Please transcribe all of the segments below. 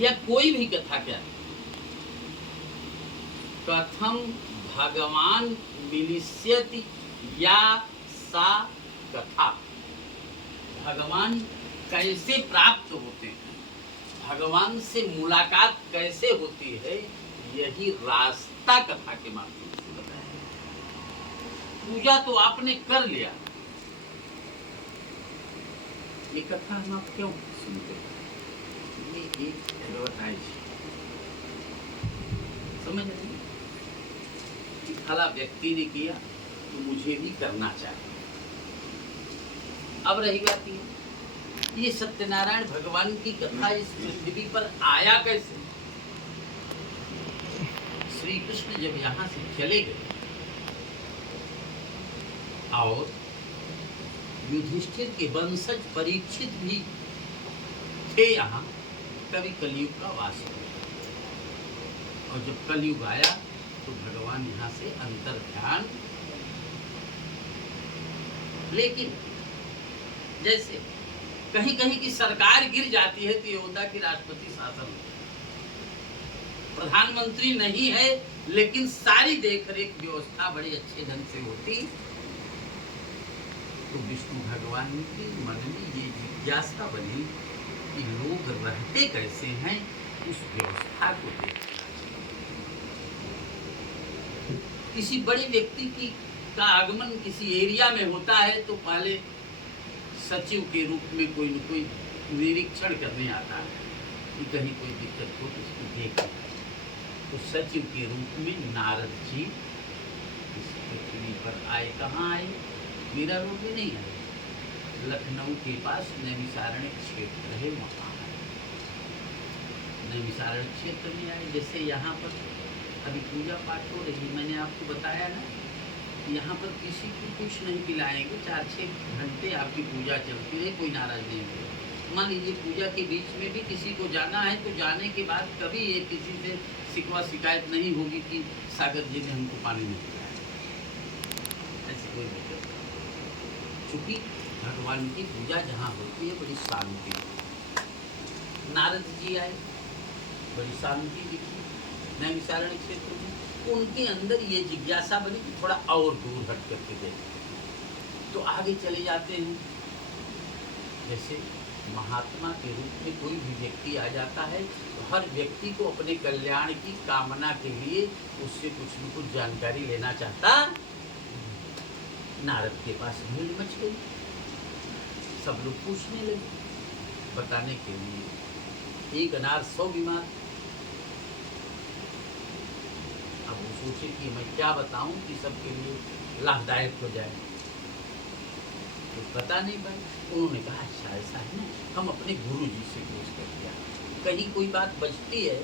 या कोई भी कथा क्या कथम भगवान मिलिष्यति या सा कथा, भगवान कैसे प्राप्त होते हैं, भगवान से मुलाकात कैसे होती है, यही रास्ता कथा के माध्यम से बताया। पूजा तो आपने कर लिया, ये कथा हम आप क्यों सुनते हैं? ये एक एडवर्टाइज समझ रहे हैं कि फला व्यक्ति ने किया तो मुझे भी करना चाहिए। अब रही बात ये सत्यनारायण भगवान की कथा इस पृथ्वी पर आया कैसे? श्री कृष्ण जब यहाँ से चले गए और युधिष्ठिर के वंशज परीक्षित भी थे यहाँ, कभी कलयुग का वास हो, और जब कलयुग आया तो भगवान यहाँ से अंतर ध्यान। लेकिन जैसे कहीं कहीं की सरकार गिर जाती है तो ये होता कि राष्ट्रपति शासन, प्रधानमंत्री नहीं है लेकिन सारी देखरेख व्यवस्था बड़ी अच्छे ढंग से होती, तो विष्णु भगवान के मन में ये जिज्ञासा बनी कि लोग रहते कैसे हैं, उस व्यवस्था को देखना चाहिए। किसी बड़े व्यक्ति का आगमन किसी एरिया में होता है तो पहले सचिव के रूप में कोई न कोई निरीक्षण करने आता है कि कहीं कोई दिक्कत हो तो उसको देख। तो सचिव के रूप में नारद जी इस पृथ्वी पर आए। कहाँ आए? मीरा रोड में नहीं आए, लखनऊ के पास नैमिषारण्य क्षेत्र है, वहाँ आए। नैमिषारण्य क्षेत्र में आए। जैसे यहाँ पर अभी पूजा पाठ हो रही है, मैंने आपको बताया ना, यहाँ पर किसी को कुछ नहीं पिलाएंगे, 4-6 घंटे आपकी पूजा चलती रहे, कोई नाराज नहीं होगा। मान लीजिए पूजा के बीच में भी किसी को जाना है तो जाने के बाद कभी ये किसी से शिकवा शिकायत नहीं होगी कि सागर जी ने हमको पानी नहीं पिलाया, ऐसी कोई दिक्कत नहीं। चूँकि भगवान की पूजा जहाँ होती है बड़ी शांति। नारद जी आए, बड़ी शांति दिखी नैमिषारण्य क्षेत्र में। उनके अंदर ये जिज्ञासा बनी कि थोड़ा और दूर हट करके देखें, तो आगे चले जाते हैं। जैसे महात्मा के रूप में कोई भी व्यक्ति आ जाता है तो हर व्यक्ति को अपने कल्याण की कामना के लिए उससे कुछ न कुछ जानकारी लेना चाहता। नारद के पास भीड़ मच गई, सब लोग पूछने लगे बताने के लिए। एक अनार 100 बीमार। अब वो सोचे कि मैं क्या बताऊं कि सबके लिए लाभदायक हो जाए, तो बता नहीं पाए। उन्होंने कहा अच्छा ऐसा है ना, हम अपने गुरु जी से पूछ कर दिया, कहीं कोई बात बचती है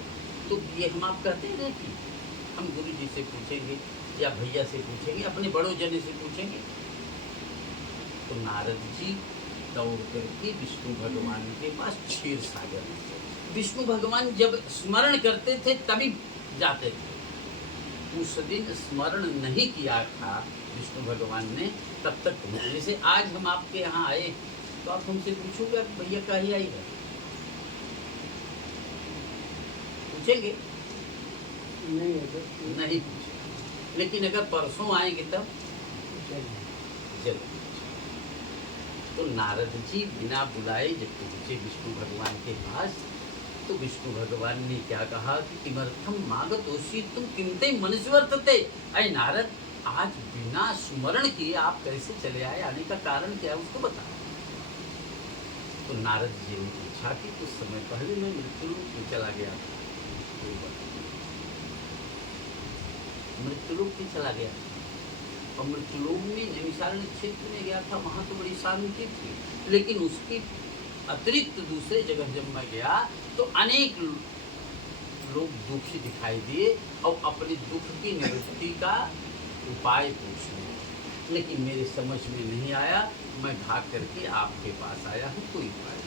तो ये हम आप कहते हैं ना कि हम गुरु जी से पूछेंगे या भैया से पूछेंगे, अपने बड़ों जने से पूछेंगे। तो नारद जी दौड़ करके विष्णु भगवान के पास क्षीर सागर में, विष्णु भगवान जब स्मरण करते थे तभी जाते थे। उस दिन स्मरण नहीं किया था विष्णु भगवान ने, तब तक जैसे आज हम आपके यहाँ आए तो आप हमसे पूछोगे भैया कहीं आई है, पूछेंगे? नहीं पूछे। लेकिन अगर परसों आएंगे तब जरूर। तो नारद जी बिना बुलाए जब पहुंचे विष्णु भगवान के पास, तो विष्णु भगवान ने क्या कहा कि किमर्थम मागतोषि तुम किमते मनुष्यवर्तते। अरे नारद, आज बिना स्मरण किए आप कैसे चले आए, आने का कारण क्या है उसको बता। तो नारद जी ने पूछा कि कुछ समय पहले मैं मृत्युलोक में चला गया था। मृत्युलोक में चला गया और मृत्युलोक में नैमिषारण्य क्षेत्र में गया था, वहाँ तो बड़ी शांति थी। लेकिन उसकी अतिरिक्त दूसरे जगह जब मैं गया तो अनेक लोग दुखी दिखाई दिए और अपने दुख की निवृत्ति का उपाय पूछने, लेकिन मेरे समझ में नहीं आया। मैं भाग करके आपके पास आया हूँ, कोई उपाय।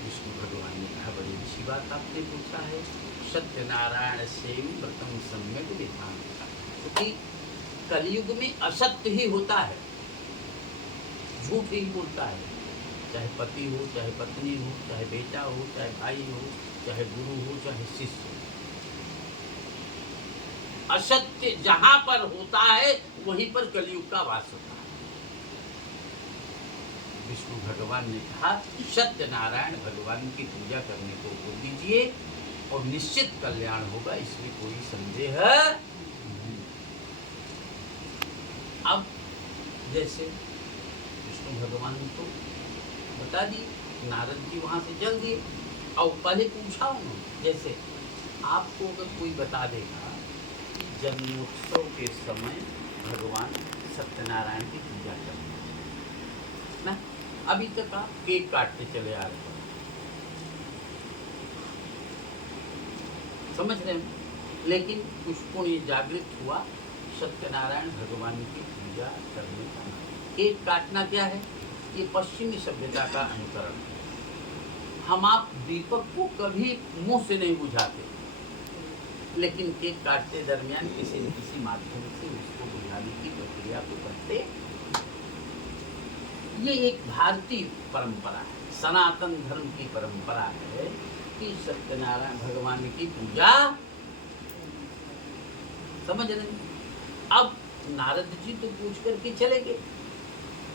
विष्णु भगवान ने कहा बड़ी अच्छी बात आपने पूछा है, सत्यनारायण से व्रतम सम्यक विधान। क्योंकि कलयुग में असत्य ही होता है, झूठ ही बोलता है, चाहे पति हो, चाहे पत्नी हो, चाहे बेटा हो, चाहे भाई हो, चाहे गुरु हो, चाहे शिष्य हो। असत्य जहां पर होता है वहीं पर कलयुग का वास होता है। विष्णु भगवान ने कहा सत्यनारायण भगवान की पूजा करने को बोल दीजिए और निश्चित कल्याण होगा, इसमें कोई संदेह नहीं। अब जैसे विष्णु भगवान को बता दिए, नारद जी वहां से चल दिए और पहले पूछा उन्होंने, जैसे आपको अगर कोई बता देगा जन्मोत्सव के समय भगवान सत्यनारायण की पूजा करते ना, अभी तक आप केक काटते चले आ रहे हैं, समझ रहे हैं, लेकिन कुछ पुण्य जागृत हुआ सत्यनारायण भगवान की पूजा करने का। केक काटना क्या है? ये पश्चिमी सभ्यता का अनुकरण है। हम आप दीपक को कभी मुंह से नहीं बुझाते, लेकिन केक काटते दरमियान किसी न किसी माध्यम से उसको बुझाने की प्रक्रिया को करते। ये एक भारतीय परंपरा है, सनातन धर्म की परंपरा है कि सत्यनारायण भगवान की पूजा, समझ रहे? अब नारद जी तो पूछ करके चले गए,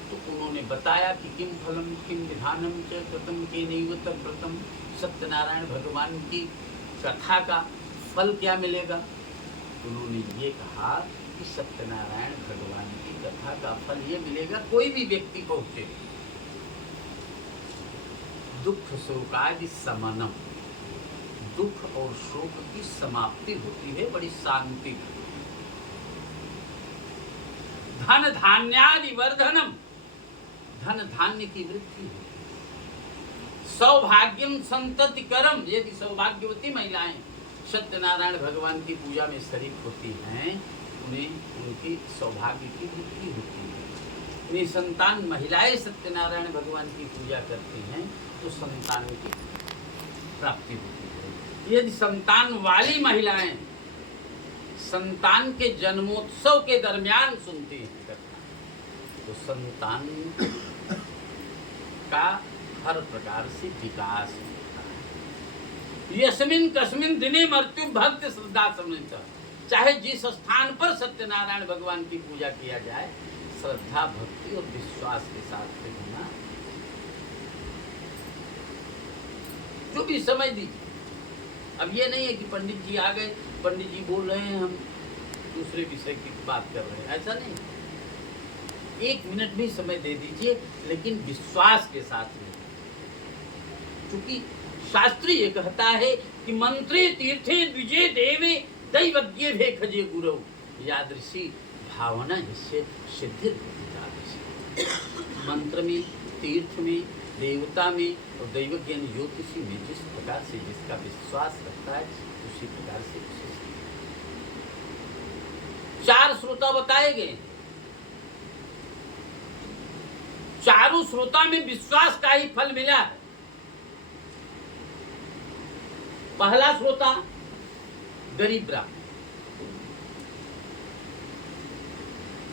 तो उन्होंने बताया कि किम फलम किम विधानम च कृतम के नैव तद्व्रतम, सत्यनारायण भगवान की कथा का फल क्या मिलेगा। उन्होंने ये कहा कि सत्यनारायण भगवान की कथा का फल ये मिलेगा, कोई भी व्यक्ति पहुंचे दुख शोकादि समनम, दुख और शोक की समाप्ति होती है, बड़ी शांति। धन धान्यादि वर्धनम, धन धान्य की वृद्धि होती है। सौभाग्यम संतति करम, यदि सौभाग्यवती महिलाएं सत्यनारायण भगवान की पूजा में शरीक होती हैं, उन्हें उनकी सौभाग्य की वृद्धि होती है। उन्हें संतान महिलाएं सत्यनारायण भगवान की पूजा करती हैं तो संतान की प्राप्ति होती है। यदि संतान वाली महिलाएं संतान के जन्मोत्सव के दरमियान सुनती हैं कथा, तो संतान का हर प्रकार से विकास होता है। यस्मिन कस्मिन दिने मृत्यु भक्त श्रद्धा समृद्ध, चाहे जिस स्थान पर सत्यनारायण भगवान की पूजा किया जाए, श्रद्धा भक्ति और विश्वास के साथ होना, जो भी समझ दीजिए। अब ये नहीं है कि पंडित जी आ गए, पंडित जी बोल रहे हैं, हम दूसरे विषय की बात कर रहे हैं, ऐसा नहीं। 1 मिनट भी समय दे दीजिए, लेकिन विश्वास के साथ में, क्योंकि शास्त्र ये कहता है कि मंत्रे तीर्थे द्विजे देवे दैवज्ञे भे खजे गुरु, यादृशी भावना जिससे सिद्धि होती है। मंत्र में, तीर्थ में, देवता में और दैवज्ञ ज्योतिषी में जिस प्रकार से जिसका विश्वास रखता है, उसी प्रकार से उसे 4 श्रोता बताए गए। चारों श्रोता में विश्वास का ही फल मिला है। पहला श्रोता गरीब ब्राह्मण,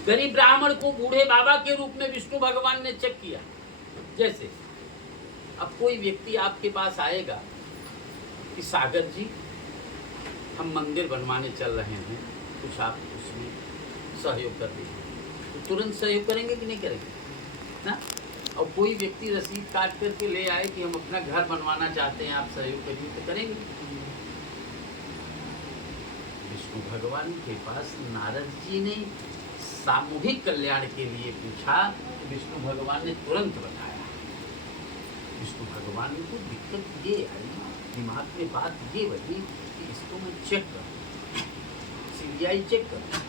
गरीब ब्राह्मण को बूढ़े बाबा के रूप में विष्णु भगवान ने चेक किया। जैसे अब कोई व्यक्ति आपके पास आएगा कि सागर जी, हम मंदिर बनवाने चल रहे हैं, कुछ आप उसमें सहयोग कर दीजिए, तो तुरंत सहयोग करेंगे कि नहीं करेंगे ना? और कोई व्यक्ति रसीद काट करके ले आए कि हम अपना घर बनवाना चाहते हैं, आप सहयोग करिए, तो करेंगे। विष्णु भगवान के पास नारद जी ने सामूहिक कल्याण के लिए पूछा, तो विष्णु भगवान ने तुरंत बताया। विष्णु भगवान को दिक्कत ये आई, दिमाग में बात ये बनी कि इसको मैं चेक करूं, CBI चेक करूं।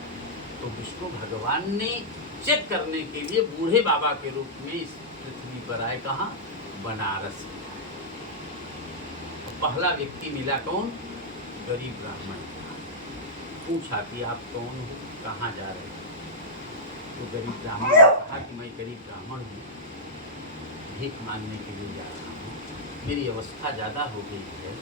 तो विष्णु भगवान ने चेक करने के लिए बूढ़े बाबा के रूप में इस पृथ्वी पर आए। कहाँ? बनारस में। तो पहला व्यक्ति मिला कौन? गरीब ब्राह्मण। पूछा कि आप कौन हो, कहाँ जा रहे हो? तो गरीब ब्राह्मण ने कहा कि मैं गरीब ब्राह्मण हूँ, भीख मांगने के लिए जा रहा हूँ, मेरी अवस्था ज़्यादा हो गई है,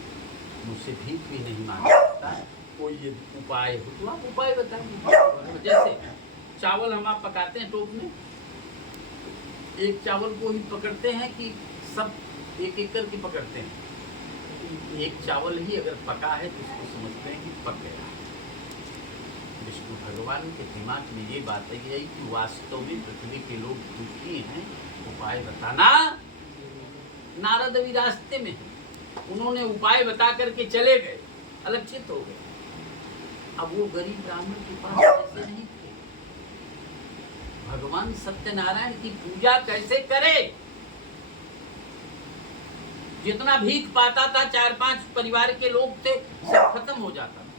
मुझसे भीख भी नहीं मांग सकता, कोई ये उपाय हो तो आप उपाय बताइए। जैसे चावल हम आप पकाते हैं टोप में, एक चावल को ही पकड़ते हैं कि सब एक एक करके पकड़ते हैं? एक चावल ही अगर पका है तो उसको समझते हैं कि पक गया। विष्णु भगवान के दिमाग में ये बात है कि वास्तव में पृथ्वी के लोग दुखी हैं, उपाय बताना। नारद अभी रास्ते में है, उन्होंने उपाय बता करके चले गए, अलक्षित हो गए। अब वो गरीब ब्राह्मण के पास पैसे नहीं थे। भगवान सत्यनारायण की पूजा कैसे करे? जितना भीख पाता था 4-5 परिवार के लोग थे, सब खत्म हो जाता था।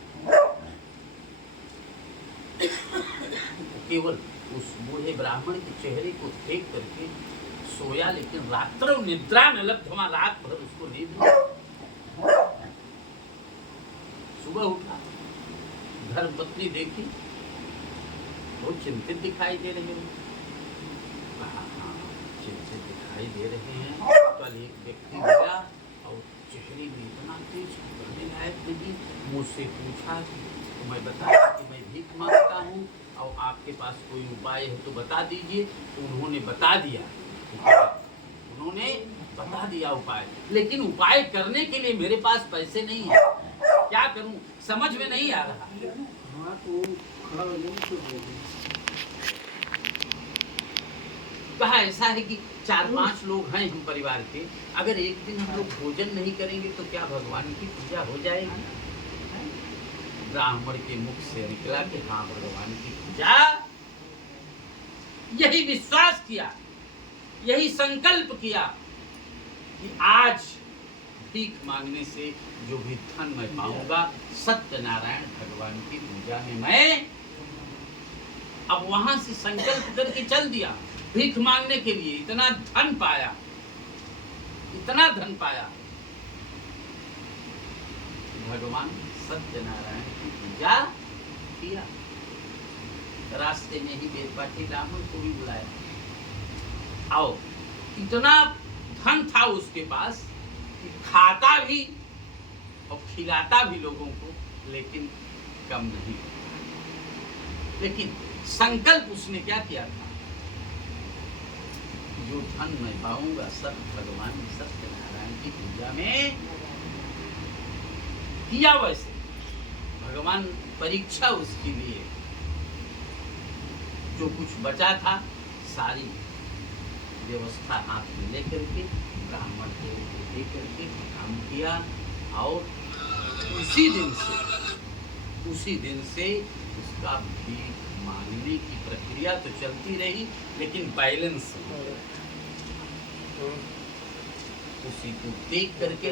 केवल उस बूढ़े ब्राह्मण के चेहरे को देख करके सोया, लेकिन रात्रो निद्रा न लब्धमा, रात भर उसको नींद नहीं। सुबह उठा, धर्म पत्नी देखी, बहुत चिंतित दिखाई दे रहे हैं। चिंतित दिखाई दे रहे हैं। कल एक व्यक्ति मिला और चेहरे में इतना तेज करने लायक नहीं, मुझसे पूछा तो मैं बताया कि मैं भीख मांगता हूँ और आपके पास कोई उपाय है तो बता दीजिए। तो उन्होंने बता दिया, उन्होंने बता दिया उपाय, लेकिन उपाय करने के लिए मेरे पास पैसे नहीं है। क्या करूं, समझ में नहीं आ रहा। कहा ऐसा है कि 4-5 लोग हैं हम परिवार के, अगर एक दिन हम लोग भोजन नहीं करेंगे तो क्या भगवान की पूजा हो जाएगी? ब्राह्मण के मुख से निकला कि हाँ भगवान की पूजा। यही विश्वास किया, यही संकल्प किया कि आज भीख मांगने से जो भी धन मैं पाऊंगा, सत्यनारायण भगवान की पूजा में मैं अब वहां से संकल्प करके चल दिया भीख मांगने के लिए। इतना धन पाया, इतना धन पाया। भगवान सत्यनारायण की पूजा किया। रास्ते में ही वेदपाठी ब्राह्मण को भी बुलाया। आओ, इतना धन था उसके पास कि खाता भी और खिलाता भी लोगों को, लेकिन कम नहीं। लेकिन संकल्प उसने क्या किया था? जो धन मैं पाऊंगा सब भगवान सत्यनारायण की पूजा में किया। वैसे भगवान परीक्षा उसके लिए, जो कुछ बचा था सारी व्यवस्था हाथ में लेकर के ब्राह्मण के लेकर के काम किया। और उसी दिन से उसका भीख मांगने की प्रक्रिया तो चलती रही, लेकिन बैलेंस उसी को देख करके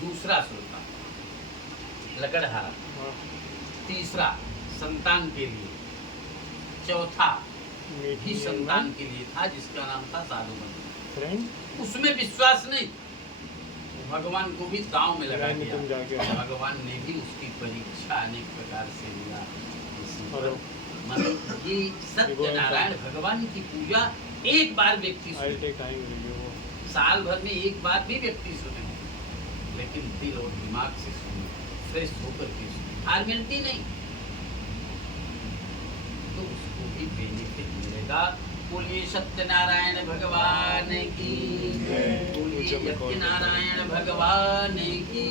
दूसरा श्रोता लकड़हारा, तीसरा संतान के लिए, चौथा भी संतान के लिए था जिसका नाम था साधुमती। उसमें विश्वास नहीं, भगवान को भी दांव में लगा दिया। भगवान ने भी उसकी परीक्षा अनेक प्रकार से लिया। ये सत्यनारायण भगवान की पूजा एक बार व्यक्ति सुने, साल भर में एक बार भी व्यक्ति सुने, लेकिन दिल और दिमाग से सुने, फ्रेश होकर के सुने, हार मिलती नहीं, तो उसको भी बेनिफिट मिलेगा। बोलिए सत्यनारायण भगवान की, बोलिए सत्यनारायण भगवान की।